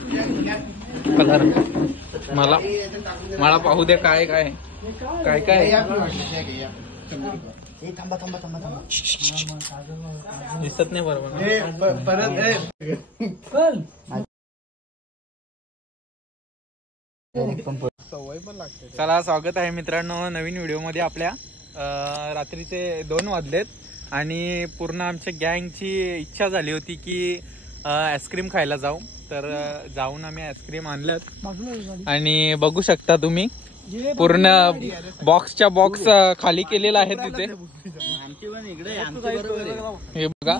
Colour मला मला पाहू दे काय काय काय काय दिसत नाही बरोबर सवय पण लागते. चला स्वागत आहे मित्रांनो नवीन व्हिडिओ मध्ये आपल्या. रात्रीचे 2 वाजलेत आणि पूर्ण आमच्या गँगची इच्छा झाली होती की आईस्क्रीम खायला जाऊ. तर जाऊन आम्ही आईस्क्रीम आणल्यात आणि बघू शकता तुम्ही पूर्ण बॉक्सच्या बॉक्स खाली केलेला आहे तिथे. हे बघा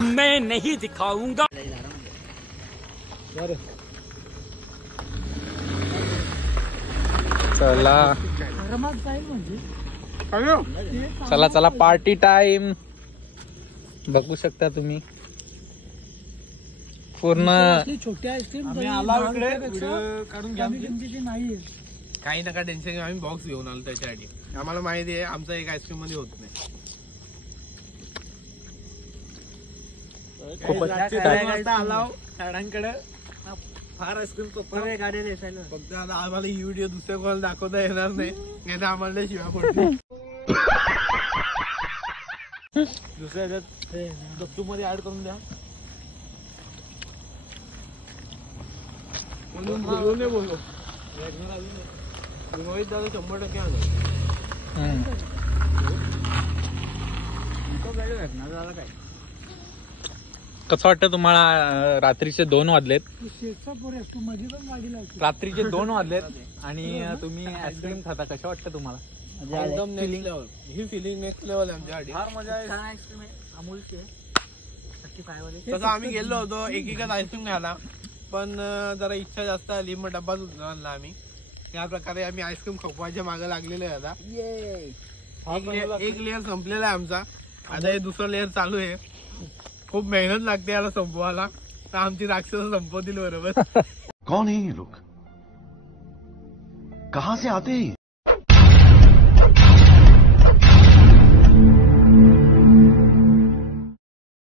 मैं नहीं दिखाऊंगा. चला चला चला पार्टी टाइम. बघू शकता तुम्ही पूर्ण छोटी आईस्क्रीम काढून घ्या. काही नका टेन्शन घेऊ. आम्ही बॉक्स घेऊन आलो त्याच्यासाठी. आम्हाला माहिती आहे आमचा एक आईस्क्रीम मध्ये होत नाही. झाडांकडे फार आईस्क्रीम फक्त आता आम्हाला ही व्हिडिओ दुसऱ्या कोणाला दाखवता येणार नाही. नाही आम्हाला शिवाय पडतो. दुसऱ्या दत्तू मध्ये ऍड करून द्या. बोलो रोहित दादा 100% आलो. काय कसं वाटतं तुम्हाला? रात्रीचे 2 वाजलेत. रात्रीचे 2 वाजलेत आणि तुम्ही आईस्क्रीम खाता. कसं वाटतं तुम्हाला? एकदम नेक्स्ट लेवल. ही फिलिंग नेक्स्ट लेवल आमच्यासाठी. फार मजा आहे. आईस्क्रीम अमूलची तसं आम्ही गेलो होतो एकीकडे आईस्क्रीम खायला, पण जरा इच्छा जास्त आली मग डब्बा आणला आम्ही. या प्रकारे आम्ही आईस्क्रीम खपवायच्या मागे लागलेलो आहे. आता एक लेअर संपलेला आहे आमचा. आता हे दुसरं लेअर चालू आहे. खूप मेहनत लागते याला संपवायला. तर आमची राक्षस संपवतील बरोबर. कौन है ये लोग? कहां से आते हैं?